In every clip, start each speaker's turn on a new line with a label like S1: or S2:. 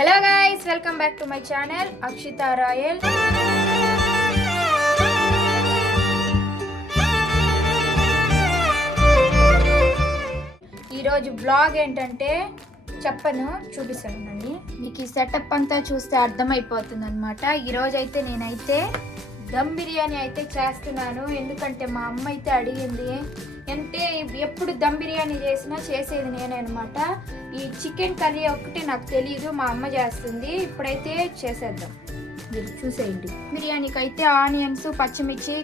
S1: Hello guys welcome back to my channel Akshitha Royal ఈరోజు blog ఏంటంటే చెప్పను చూపిస్తానండి మీకు ఈ సెటప్ అంతా చూస్తే అర్థమైపోతుంది అనమాట ఈరోజు అయితే నేనైతే దమ్ బిర్యానీ అయితే చేస్తున్నాను. ఎందుకంటే మా అమ్మ అయితే అడిగింది అంటే ఎప్పుడు దమ్ బిర్యానీ చేసినా చేసేది నేనే అనమాట ఈ చికెన్ కర్రీ ఒక్కటి నాకు తెలియదు మా అమ్మ చేస్తుంది. ఇప్పుడైతే చేసేద్దాం. మీరు చూసేయండి. బిర్యానీకి అయితే ఆనియన్స్ పచ్చిమిర్చి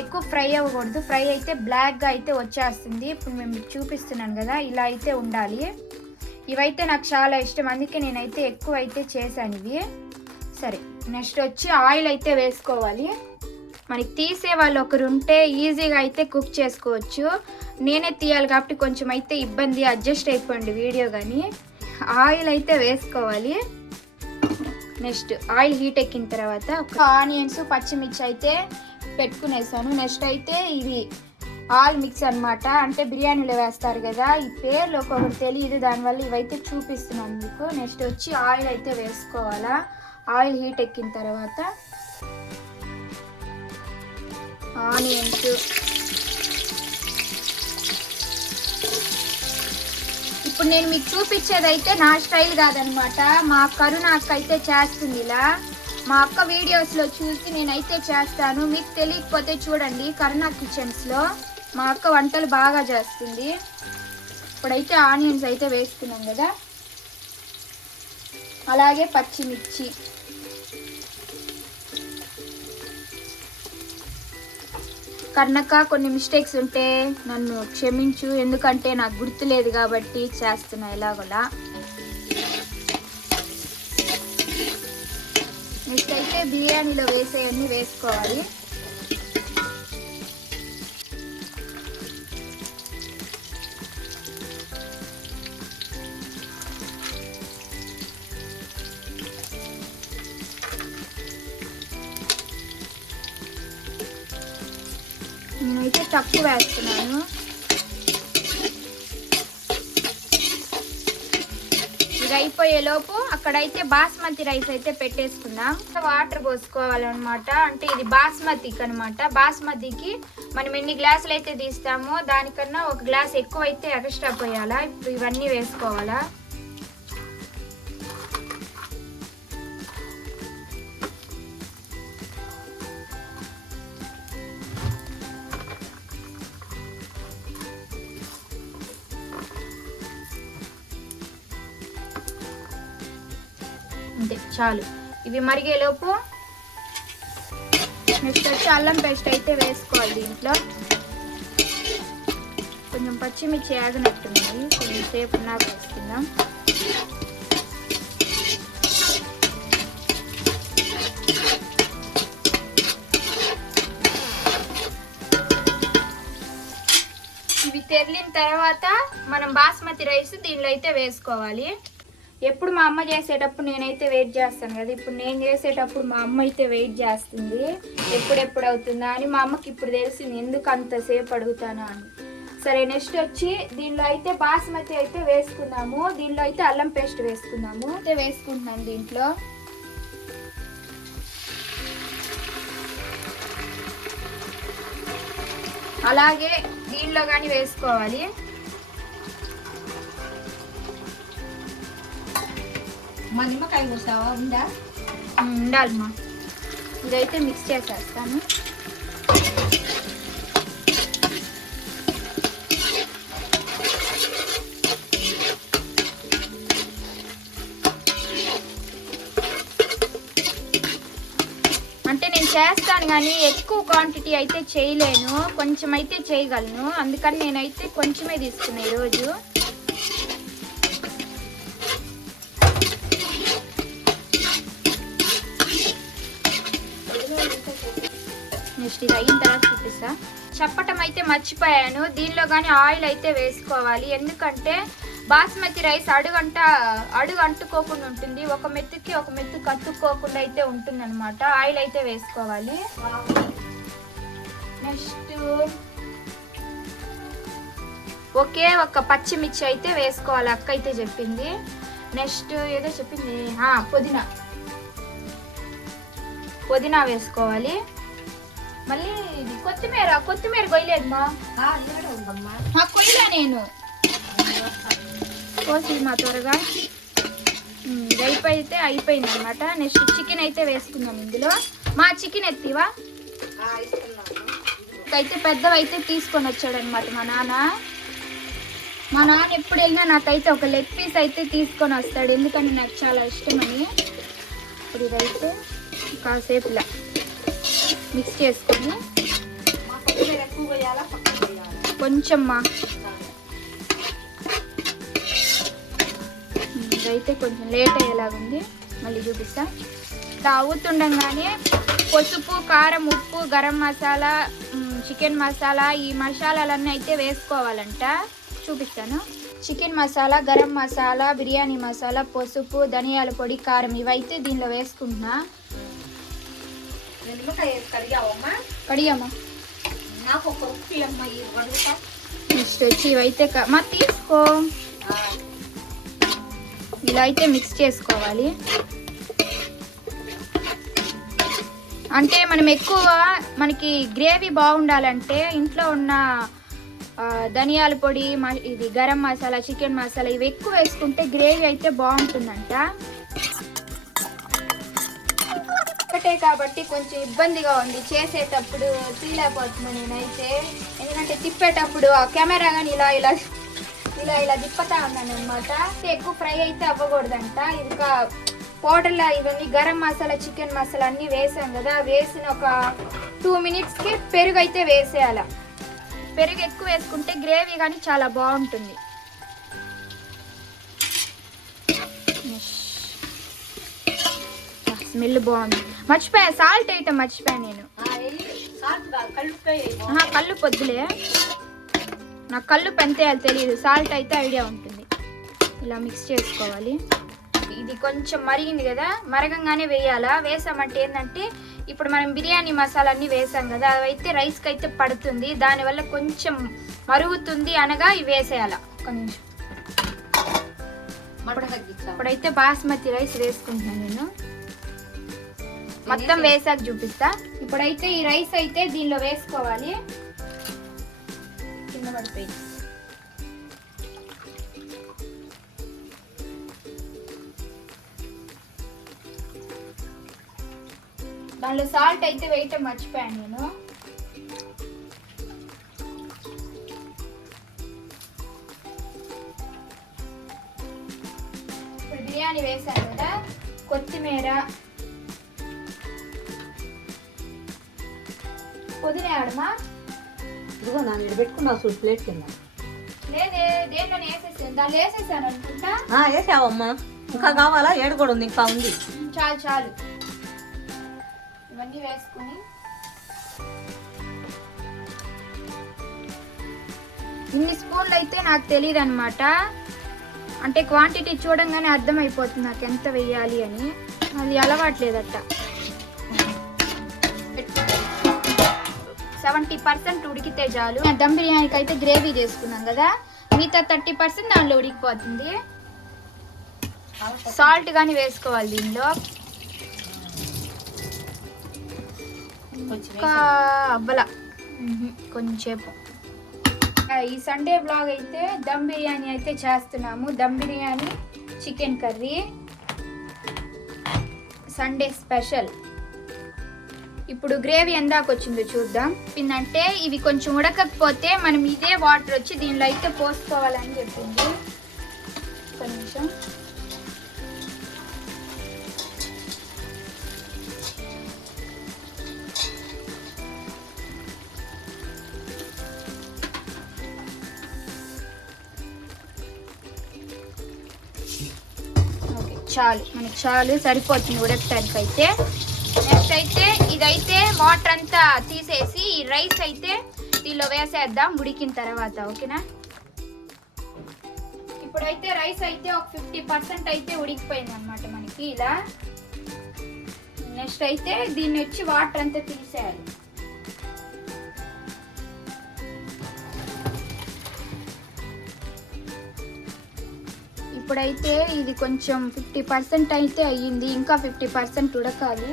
S1: ఎక్కువ ఫ్రై అవ్వకూడదు. ఫ్రై అయితే బ్లాక్గా అయితే వచ్చేస్తుంది. ఇప్పుడు మేము చూపిస్తున్నాను కదా ఇలా అయితే ఉండాలి. ఇవైతే నాకు చాలా ఇష్టం. అందుకే నేనైతే ఎక్కువ అయితే చేశాను ఇవి. సరే నెక్స్ట్ వచ్చి ఆయిల్ అయితే వేసుకోవాలి. మనకి తీసే వాళ్ళు ఒకరు ఉంటే ఈజీగా అయితే కుక్ చేసుకోవచ్చు. నేనే తీయాలి కాబట్టి కొంచెం అయితే ఇబ్బంది అడ్జస్ట్ అయిపోయింది వీడియో కానీ ఆయిల్ అయితే వేసుకోవాలి. నెక్స్ట్ ఆయిల్ హీట్ ఎక్కిన తర్వాత ఒక ఆనియన్స్ పచ్చిమిర్చి అయితే పెట్టుకునేసాను. నెక్స్ట్ అయితే ఇది ఆల్ మిక్స్ అన్నమాట. అంటే బిర్యానీలో వేస్తారు కదా ఈ పేర్లు ఒక్కొక్కటి తెలియదు దానివల్ల ఇవైతే చూపిస్తున్నాను మీకు. నెక్స్ట్ వచ్చి ఆయిల్ అయితే వేసుకోవాలా. ఆయిల్ హీట్ ఎక్కిన తర్వాత ఆనియన్స్. ఇప్పుడు నేను మీకు చూపించేది అయితే నా స్టైల్ కాదనమాట. మా కరుణ అక్క అయితే చేస్తుంది ఇలా. మా అక్క వీడియోస్లో చూసి నేనైతే చేస్తాను. మీకు తెలియకపోతే చూడండి కరుణ కిచెన్స్లో. మా అక్క వంటలు బాగా చేస్తుంది. ఇప్పుడైతే ఆనియన్స్ అయితే వేసుకున్నాం కదా. అలాగే పచ్చిమిర్చి. కన్నక కొన్ని మిస్టేక్స్ ఉంటే నన్ను క్షమించు. ఎందుకంటే నాకు గుర్తులేదు కాబట్టి చేస్తున్నా ఎలాగోలా. నెక్స్ట్ అయితే బిర్యానీలో వేసేయన్నీ వేసుకోవాలి. నేనైతే తక్కువ వేస్తున్నాను. ఇది అయిపోయేలోపు అక్కడైతే బాస్మతి రైస్ అయితే పెట్టేసుకుందాం. వాటర్ పోసుకోవాలన్నమాట. అంటే ఇది బాస్మతికి అనమాట బాస్మతికి మనం ఎన్ని గ్లాసులు అయితే తీస్తామో దానికన్నా ఒక గ్లాస్ ఎక్కువ అయితే ఎక్స్ట్రా పోయాలా? ఇప్పుడు ఇవన్నీ వేసుకోవాలా? అంతే చాలు. ఇవి మరిగేలోపు నెక్స్ట్ వచ్చి అల్లం పేస్ట్ అయితే వేసుకోవాలి దీంట్లో. కొంచెం పచ్చిమిర్చి ఆగినట్టున్నాయి కొంచెం సేపు నాకు వేసుకుందాం. ఇవి తెరిలిన తర్వాత మనం బాస్మతి రైస్ దీనిలో అయితే వేసుకోవాలి. ఎప్పుడు మా అమ్మ చేసేటప్పుడు నేనైతే వెయిట్ చేస్తాను కదా. ఇప్పుడు నేను చేసేటప్పుడు మా అమ్మ అయితే వెయిట్ చేస్తుంది. ఎప్పుడెప్పుడు అవుతుందా అని మా అమ్మకి ఇప్పుడు తెలిసింది. ఎందుకు అంతసేపు అడుగుతాను అని. సరే నెక్స్ట్ వచ్చి దీనిలో అయితే బాస్మతి అయితే వేసుకున్నాము దీనిలో అయితే అల్లం పేస్ట్ వేసుకున్నాము అయితే వేసుకుంటున్నాను దీంట్లో. అలాగే దీనిలో కానీ వేసుకోవాలి.
S2: మా నిమ్మకాయ కోసావా? ఉందా?
S1: ఉండాలమ్మా ఇదైతే మిక్స్ చేసేస్తాను. అంటే నేను చేస్తాను కానీ ఎక్కువ క్వాంటిటీ అయితే చేయలేను. కొంచెం అయితే చేయగలను. అందుకని నేనైతే కొంచెమే తీసుకున్నాను ఈరోజు నెక్స్ట్ ఇది అయిన తర్వాత చూపిస్తా. చెప్పటం అయితే మర్చిపోయాను. దీనిలో కానీ ఆయిల్ అయితే వేసుకోవాలి. ఎందుకంటే బాస్మతి రైస్ అడుగంట అడుగు అంటుకోకుండా ఉంటుంది. ఒక మెత్తుకి ఒక మెత్తు కట్టుకోకుండా అయితే ఉంటుంది అనమాట ఆయిల్ అయితే వేసుకోవాలి. నెక్స్ట్ ఒకే ఒక పచ్చిమిర్చి అయితే వేసుకోవాలి. అక్క అయితే చెప్పింది. నెక్స్ట్ ఏదో చెప్పింది. పుదీనా. పుదీనా వేసుకోవాలి. మళ్ళీ ఇది కొత్తిమీర కొత్తిమీర కొయ్యలేదు మా. కొయ్యలే నేను. కోసి మా త్వరగా. ఇది అయిపోయితే అయిపోయింది అనమాట నెక్స్ట్ చికెన్ అయితే వేసుకుందాం ఇందులో. మా చికెన్ ఎత్తివా?
S2: ఆ, ఇస్తున్నాను.
S1: అయితే పెద్దవైతే తీసుకొని వచ్చాడు అనమాట మా నాన్న. మా నాన్న ఎప్పుడు వెళ్ళినా నాకైతే ఒక లెగ్ పీస్ అయితే తీసుకొని వస్తాడు. ఎందుకంటే నాకు చాలా ఇష్టమని ఇప్పుడు ఇదైతే కాసేపు ఇలా మిక్స్ చేసుకొని కొంచెం మా ఇదైతే కొంచెం లేట్ అయ్యేలాగుంది మళ్ళీ చూపిస్తా. ఇట్లా అవుతుండగానే పసుపు కారం ఉప్పు గరం మసాలా చికెన్ మసాలా ఈ మసాలాలన్నీ అయితే వేసుకోవాలంట. చూపిస్తాను. చికెన్ మసాలా గరం మసాలా బిర్యానీ మసాలా పసుపు ధనియాల పొడి కారం ఇవైతే దీనిలో వేసుకుంటున్నా.
S2: నిమ్మకాయ కడిగావమ్మా.
S1: కడియమ్మా
S2: నాకు ఒక అమ్మ ఈ వడుగుతా
S1: నెక్స్ట్ వచ్చి ఇవైతే మా తీసుకో. ఇలా అయితే మిక్స్ చేసుకోవాలి. అంటే మనం ఎక్కువ మనకి గ్రేవీ బాగుండాలంటే ఇంట్లో ఉన్న ధనియాల పొడి ఇది గరం మసాలా చికెన్ మసాలా ఇవి ఎక్కువ వేసుకుంటే గ్రేవీ అయితే బాగుంటుందంట. ఒకటే కాబట్టి కొంచెం ఇబ్బందిగా ఉంది. చేసేటప్పుడు తీయలేకపోతున్నాను నేనైతే. ఎందుకంటే తిప్పేటప్పుడు ఆ కెమెరా కానీ ఇలా ఇలా ఇలా ఇలా తిప్పుతా ఉన్నాను అనమాట ఎక్కువ ఫ్రై అయితే అవ్వకూడదంట. ఇంకా పౌడర్లో ఇవన్నీ గరం మసాలా చికెన్ మసాలా అన్నీ వేసాం కదా. వేసిన ఒక టూ మినిట్స్కి పెరుగు అయితే వేసేయాల. పెరుగు ఎక్కువ వేసుకుంటే గ్రేవీ కానీ చాలా బాగుంటుంది. స్మెల్ బాగుంది. మర్చిపోయా సాల్ట్ అయితే మర్చిపోయా నేను. కళ్ళు పొద్దులే నాకు కళ్ళు పెంతేయాలి తెలియదు సాల్ట్ అయితే ఐడియా ఉంటుంది. ఇలా మిక్స్ చేసుకోవాలి. ఇది కొంచెం మరిగింది కదా మరగంగానే వేయాలా? వేసామంటే ఏంటంటే ఇప్పుడు మనం బిర్యానీ మసాలా అన్నీ వేసాం కదా అవైతే రైస్కి అయితే పడుతుంది. దానివల్ల కొంచెం మరుగుతుంది అనగా ఇవి వేసేయాల?
S2: తగ్గించా
S1: ఇప్పుడైతే బాస్మతి రైస్ వేసుకుంటున్నాను నేను. మొత్తం వేసాక చూపిస్తా. ఇప్పుడైతే ఈ రైస్ అయితే దీనిలో వేసుకోవాలి. కింద పడిపోయింది. దానిలో సాల్ట్ అయితే వేయటం మర్చిపోయాను నేను. ఇప్పుడు బిర్యానీ వేసాను కదా కొత్తిమీర పుదీనా ఆడమా
S2: ఇదిగో నన్ను ఇక్కడ పెట్టుకున్నావు చూడు ప్లేట్ కింద.
S1: లేదే దేంట్లోనే వేసేసాను? వేసేసాను అనుకుంటా?
S2: వేసావమ్మా. ఇంకా కావాలా? ఏడు కూడా ఉంది ఇంకా ఉంది.
S1: చాలు చాలు. ఇవన్నీ వేసుకుని. ఇన్ని స్పూన్లు అయితే నాకు తెలియదు అనమాట అంటే క్వాంటిటీ చూడంగానే అర్థమైపోతుంది నాకు ఎంత వెయ్యాలి అని. అది అలవాట్లేదట సెవెంటీ పర్సెంట్ ఉడికితే చాలు. దమ్ బిర్యానీకి అయితే గ్రేవీ చేసుకున్నాం కదా మిగతా థర్టీ పర్సెంట్ దానిలో ఉడికిపోతుంది. సాల్ట్ కానీ వేసుకోవాలి దీనిలో.
S2: కొంచెం
S1: ఇంకా అవ్వల. కొంచెంసేపు. ఈ సండే బ్లాగ్ అయితే దమ్ బిర్యానీ అయితే చేస్తున్నాము. Dum biryani chicken curry. Sunday special. ఇప్పుడు గ్రేవీ ఎందాక వచ్చిందో చూద్దాం. ఏంటంటే ఇవి కొంచెం ఉడకకపోతే మనం ఇదే వాటర్ వచ్చి దీనిలో అయితే పోసుకోవాలని చెప్పింది. ఒక నిమిషం. ఓకే చాలు. మనకి చాలు. సరిపోతుంది ఉడకటానికి అయితే వాటర్ అంతా తీసేసి ఈ రైస్ అయితే దీనిలో వేసేద్దాం ఉడికిన తర్వాత ఓకేనా? ఇప్పుడైతే రైస్ అయితే ఒక ఫిఫ్టీ పర్సెంట్ అయితే ఉడికిపోయింది అనమాట మనకి ఇలా. నెక్స్ట్ అయితే దీన్ని వచ్చి వాటర్ అంతా తీసేయాలి. ఇప్పుడైతే ఇది కొంచెం ఫిఫ్టీ పర్సెంట్ అయితే అయ్యింది ఇంకా ఫిఫ్టీ పర్సెంట్ ఉడకాలి.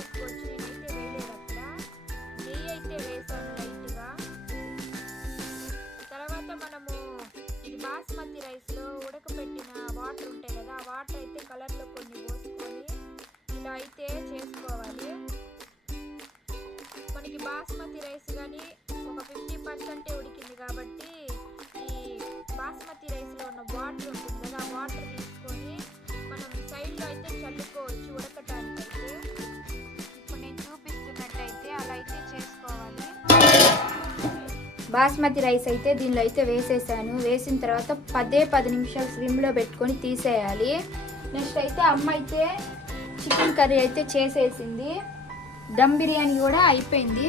S1: వేసుకోవచ్చు నేనైతే వేయలేదు అక్కడ నెయ్యి అయితే వేసాను లైట్గా తర్వాత మనము ఇది బాస్మతి రైస్లో ఉడకపెట్టిన వాటర్ ఉంటాయి కదా ఆ వాటర్ అయితే కలర్లో కొన్ని పోసుకొని ఇలా అయితే చేసుకోవాలి. మనకి బాస్మతి రైస్ కానీ ఒక ఫిఫ్టీ పర్సెంటే ఉడికింది కాబట్టి ఈ బాస్మతి రైస్లో ఉన్న వాటర్ ఉంటుంది కదా ఆ వాటర్ తీసుకొని మనం సైడ్లో అయితే చల్లుకోవచ్చు ఉడకటానికి. బాస్మతి రైస్ అయితే దీనిలో అయితే వేసేసాను. వేసిన తర్వాత పదే పది నిమిషాలు స్విమ్లో పెట్టుకొని తీసేయాలి. నెక్స్ట్ అయితే అమ్మ అయితే చికెన్ కర్రీ అయితే చేసేసింది. దమ్ బిర్యానీ కూడా అయిపోయింది.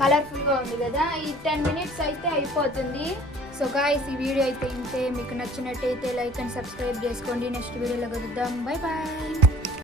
S1: కలర్ఫుల్గా ఉంది కదా? ఈ టెన్ మినిట్స్ అయితే అయిపోతుంది. సో గాయస్ ఈ వీడియో అయితే ఇంతే. మీకు నచ్చినట్టయితే లైక్ అండ్ సబ్స్క్రైబ్ చేసుకోండి. నెక్స్ట్ వీడియోలో కలుద్దాం. Bye bye.